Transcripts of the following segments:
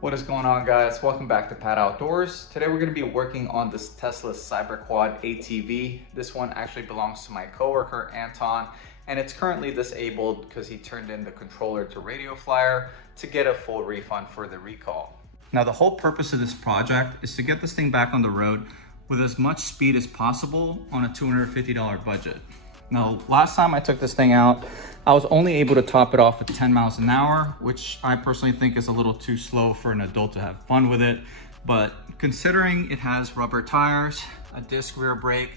What is going on, guys? Welcome back to Pat Outdoors. Today we're going to be working on this Tesla Cyberquad ATV. This one actually belongs to my coworker Anton, and it's currently disabled because he turned in the controller to Radio Flyer to get a full refund for the recall. Now the whole purpose of this project is to get this thing back on the road with as much speed as possible on a $250 budget. Now, last time I took this thing out, I was only able to top it off at 10 miles an hour, which I personally think is a little too slow for an adult to have fun with it. But considering it has rubber tires, a disc rear brake,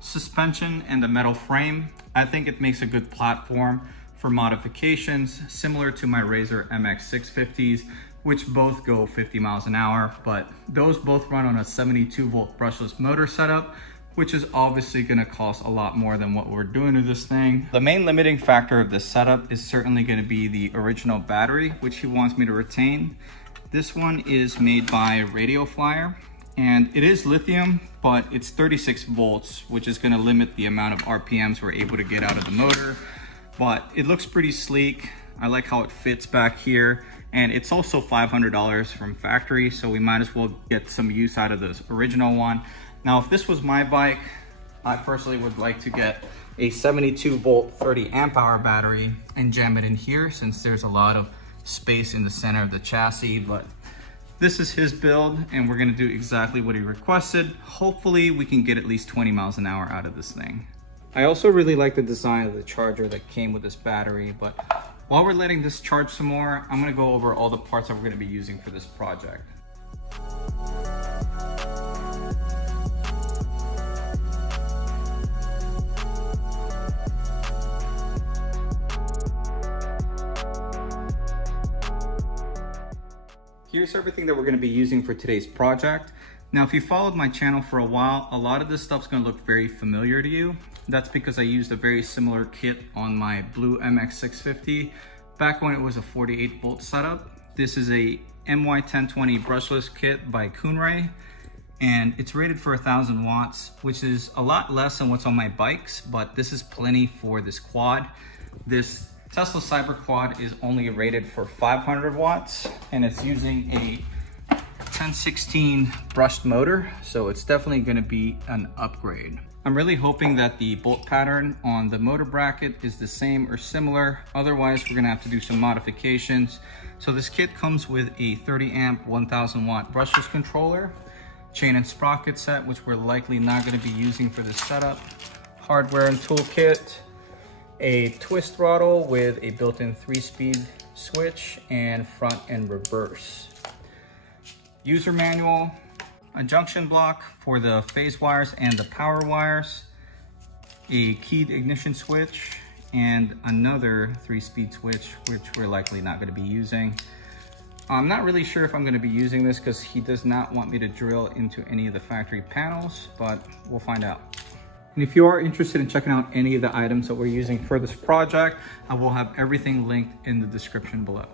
suspension, and a metal frame, I think it makes a good platform for modifications similar to my Razor MX 650s, which both go 50 miles an hour, but those both run on a 72 volt brushless motor setup, which is obviously gonna cost a lot more than what we're doing to this thing. The main limiting factor of this setup is certainly gonna be the original battery, which he wants me to retain. This one is made by Radio Flyer, and it is lithium, but it's 36 volts, which is gonna limit the amount of RPMs we're able to get out of the motor. But it looks pretty sleek. I like how it fits back here. And it's also $500 from factory, so we might as well get some use out of this original one. Now, if this was my bike, I personally would like to get a 72 volt 30 amp hour battery and jam it in here, since there's a lot of space in the center of the chassis. But this is his build, and we're gonna do exactly what he requested. Hopefully we can get at least 20 miles an hour out of this thing. I also really like the design of the charger that came with this battery, but while we're letting this charge some more, I'm gonna go over all the parts that we're gonna be using for this project. Here's everything that we're gonna be using for today's project. Now, if you followed my channel for a while, a lot of this stuff's gonna look very familiar to you. That's because I used a very similar kit on my blue MX 650 back when it was a 48 volt setup. This is a MY1020 brushless kit by Kunray, and it's rated for 1,000 watts, which is a lot less than what's on my bikes, but this is plenty for this quad. This Tesla Cyberquad is only rated for 500 watts, and it's using a 1016 brushed motor, so it's definitely going to be an upgrade. I'm really hoping that the bolt pattern on the motor bracket is the same or similar. Otherwise, we're going to have to do some modifications. So this kit comes with a 30 amp 1000 watt brushless controller, chain and sprocket set, which we're likely not going to be using for this setup, hardware and toolkit, a twist throttle with a built-in 3-speed switch, and front and reverse. User manual, a junction block for the phase wires and the power wires, a keyed ignition switch, and another 3-speed switch, which we're likely not going to be using. I'm not really sure if I'm going to be using this because he does not want me to drill into any of the factory panels, but we'll find out. And if you are interested in checking out any of the items that we're using for this project, I will have everything linked in the description below.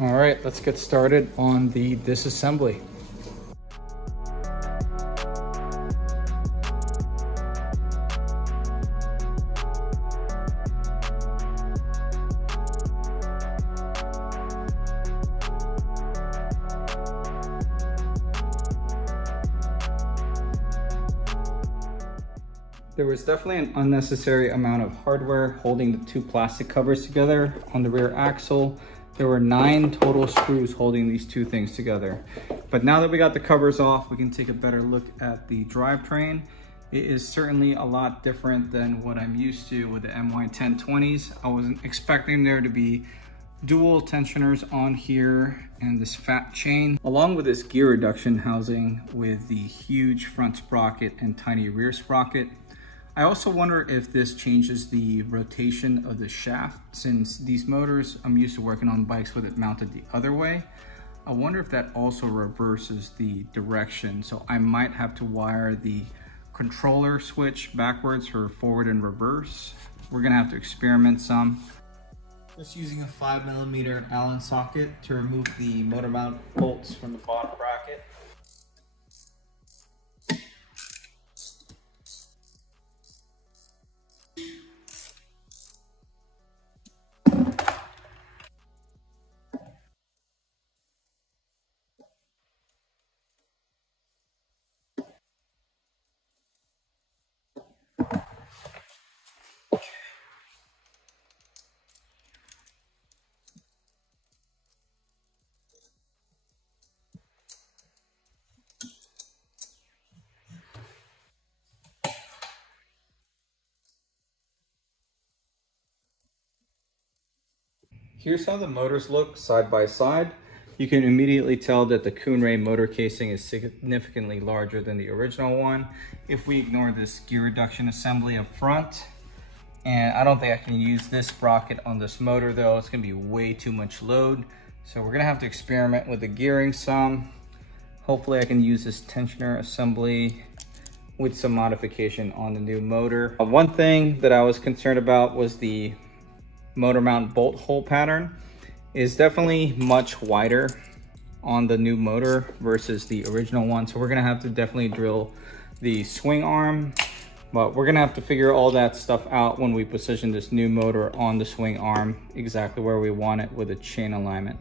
All right, let's get started on the disassembly. There was definitely an unnecessary amount of hardware holding the two plastic covers together on the rear axle. There were 9 total screws holding these two things together. But now that we got the covers off, we can take a better look at the drivetrain. It is certainly a lot different than what I'm used to with the MY1020s. I wasn't expecting there to be dual tensioners on here and this fat chain, along with this gear reduction housing with the huge front sprocket and tiny rear sprocket. I also wonder if this changes the rotation of the shaft, since these motors, I'm used to working on bikes with it mounted the other way. I wonder if that also reverses the direction, so I might have to wire the controller switch backwards for forward and reverse. We're gonna have to experiment some. Just using a 5mm Allen socket to remove the motor mount bolts from the bottom bracket. Here's how the motors look side by side. You can immediately tell that the Kunray motor casing is significantly larger than the original one. If we ignore this gear reduction assembly up front, and I don't think I can use this sprocket on this motor though, it's gonna be way too much load. So we're gonna have to experiment with the gearing some. Hopefully I can use this tensioner assembly with some modification on the new motor. One thing that I was concerned about was the motor mount bolt hole pattern is definitely much wider on the new motor versus the original one. So we're gonna have to definitely drill the swing arm, but we're gonna have to figure all that stuff out when we position this new motor on the swing arm exactly where we want it with a chain alignment.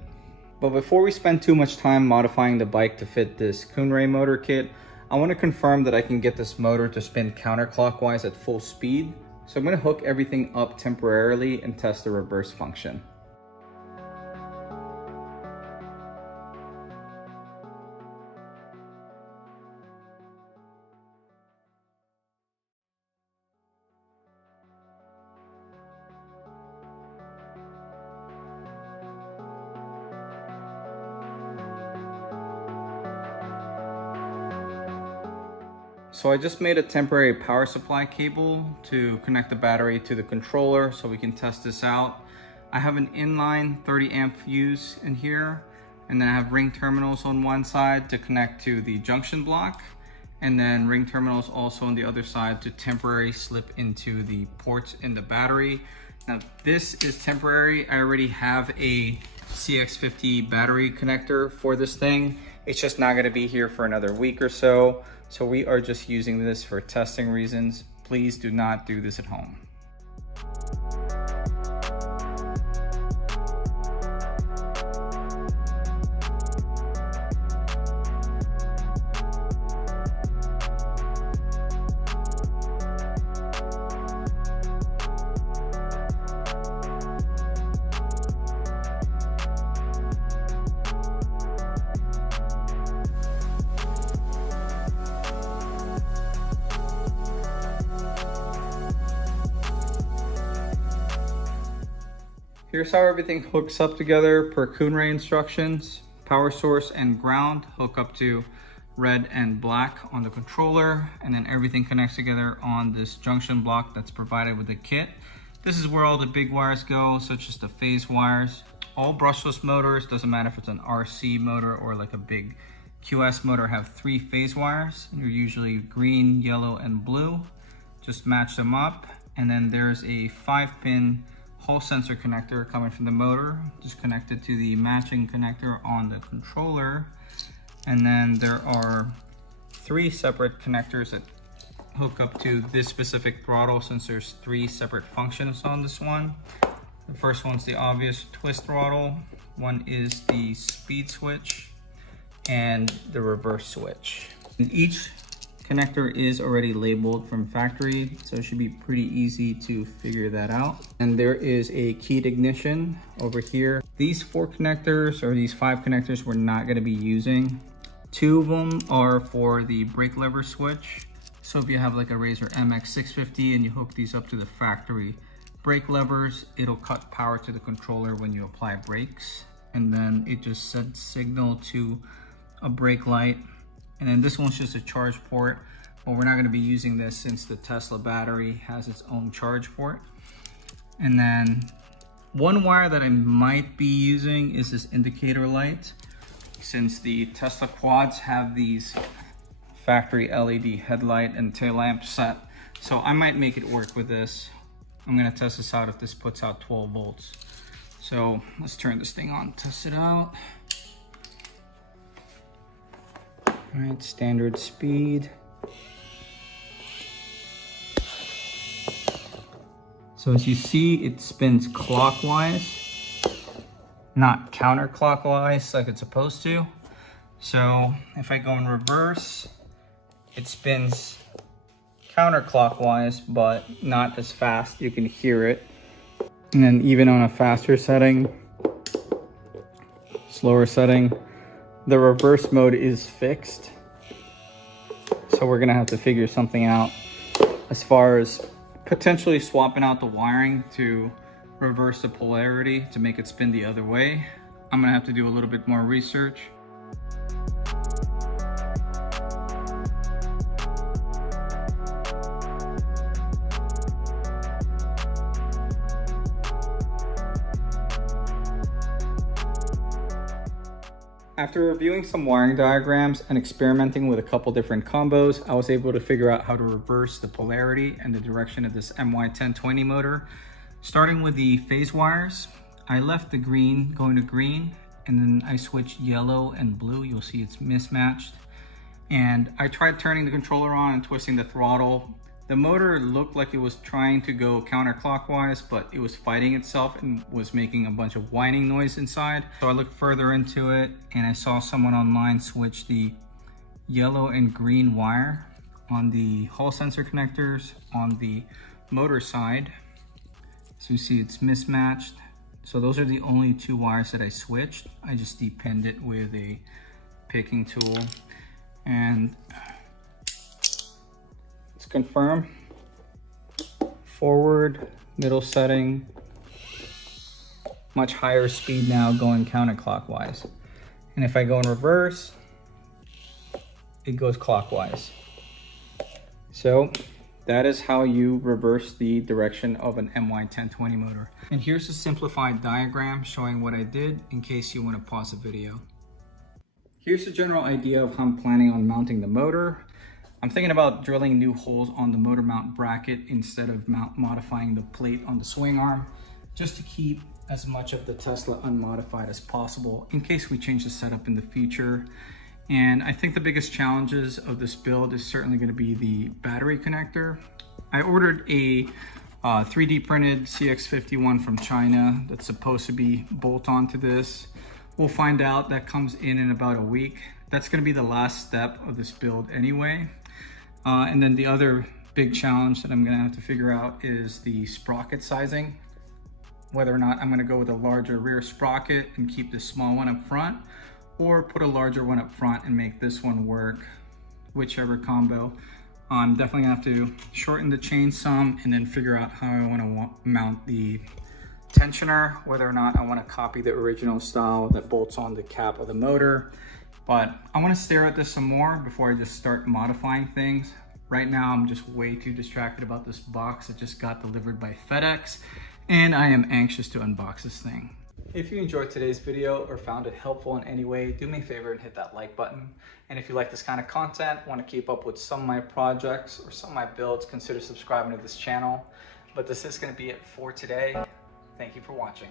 But before we spend too much time modifying the bike to fit this Kunray motor kit, I wanna confirm that I can get this motor to spin counterclockwise at full speed. So I'm gonna hook everything up temporarily and test the reverse function. So I just made a temporary power supply cable to connect the battery to the controller so we can test this out. I have an inline 30 amp fuse in here, and then I have ring terminals on one side to connect to the junction block, and then ring terminals also on the other side to temporarily slip into the ports in the battery. Now this is temporary. I already have a CX50 battery connector for this thing. It's just not gonna be here for another week or so. So we are just using this for testing reasons. Please do not do this at home. Here's how everything hooks up together per Kunray instructions. Power source and ground hook up to red and black on the controller, and then everything connects together on this junction block that's provided with the kit. This is where all the big wires go, such as the phase wires. All brushless motors, doesn't matter if it's an RC motor or like a big QS motor, have 3 phase wires. They're usually green, yellow, and blue. Just match them up. And then there's a 5-pin Hall sensor connector coming from the motor, just connected to the matching connector on the controller. And then there are 3 separate connectors that hook up to this specific throttle, since there's 3 separate functions on this one. The first one's the obvious twist throttle, one is the speed switch, and the reverse switch. And each connector is already labeled from factory, so it should be pretty easy to figure that out. And there is a keyed ignition over here. These 4 connectors, or these 5 connectors, we're not going to be using. 2 of them are for the brake lever switch. So if you have like a Razor MX650 and you hook these up to the factory brake levers, it'll cut power to the controller when you apply brakes, and then it just sends signal to a brake light. And then this one's just a charge port, but we're not going to be using this since the Tesla battery has its own charge port. And then one wire that I might be using is this indicator light, since the Tesla quads have these factory LED headlight and tail lamp set. So I might make it work with this. I'm going to test this out if this puts out 12 volts. So let's turn this thing on, test it out. All right, standard speed. So as you see, it spins clockwise, not counterclockwise like it's supposed to. So if I go in reverse, it spins counterclockwise, but not as fast. You can hear it. And then even on a faster setting, slower setting, the reverse mode is fixed. So we're gonna have to figure something out as far as potentially swapping out the wiring to reverse the polarity to make it spin the other way. I'm gonna have to do a little bit more research. After reviewing some wiring diagrams and experimenting with a couple different combos, I was able to figure out how to reverse the polarity and the direction of this MY1020 motor. Starting with the phase wires, I left the green going to green, and then I switched yellow and blue. You'll see it's mismatched. And I tried turning the controller on and twisting the throttle. The motor looked like it was trying to go counterclockwise, but it was fighting itself and was making a bunch of whining noise inside. So I looked further into it and I saw someone online switch the yellow and green wire on the hall sensor connectors on the motor side. So you see it's mismatched. So those are the only two wires that I switched. I just depinned it with a picking tool. And let's confirm. Forward, middle setting, much higher speed now going counterclockwise. And if I go in reverse, it goes clockwise. So that is how you reverse the direction of an MY1020 motor. And here's a simplified diagram showing what I did in case you want to pause the video. Here's the general idea of how I'm planning on mounting the motor. I'm thinking about drilling new holes on the motor mount bracket instead of modifying the plate on the swing arm, just to keep as much of the Tesla unmodified as possible in case we change the setup in the future. And I think the biggest challenges of this build is certainly going to be the battery connector. I ordered a 3D printed CX51 from China that's supposed to be bolt on to this. We'll find out. That comes in about a week. That's going to be the last step of this build anyway. And then the other big challenge that I'm going to have to figure out is the sprocket sizing. Whether or not I'm going to go with a larger rear sprocket and keep this small one up front, or put a larger one up front and make this one work, whichever combo. I'm definitely going to have to shorten the chain some and then figure out how I want to mount the tensioner, whether or not I want to copy the original style that bolts on the cap of the motor. But I want to stare at this some more before I just start modifying things. Right now, I'm just way too distracted about this box that just got delivered by FedEx, and I am anxious to unbox this thing. If you enjoyed today's video or found it helpful in any way, do me a favor and hit that like button. And if you like this kind of content, want to keep up with some of my projects or some of my builds, consider subscribing to this channel. But this is going to be it for today. Thank you for watching.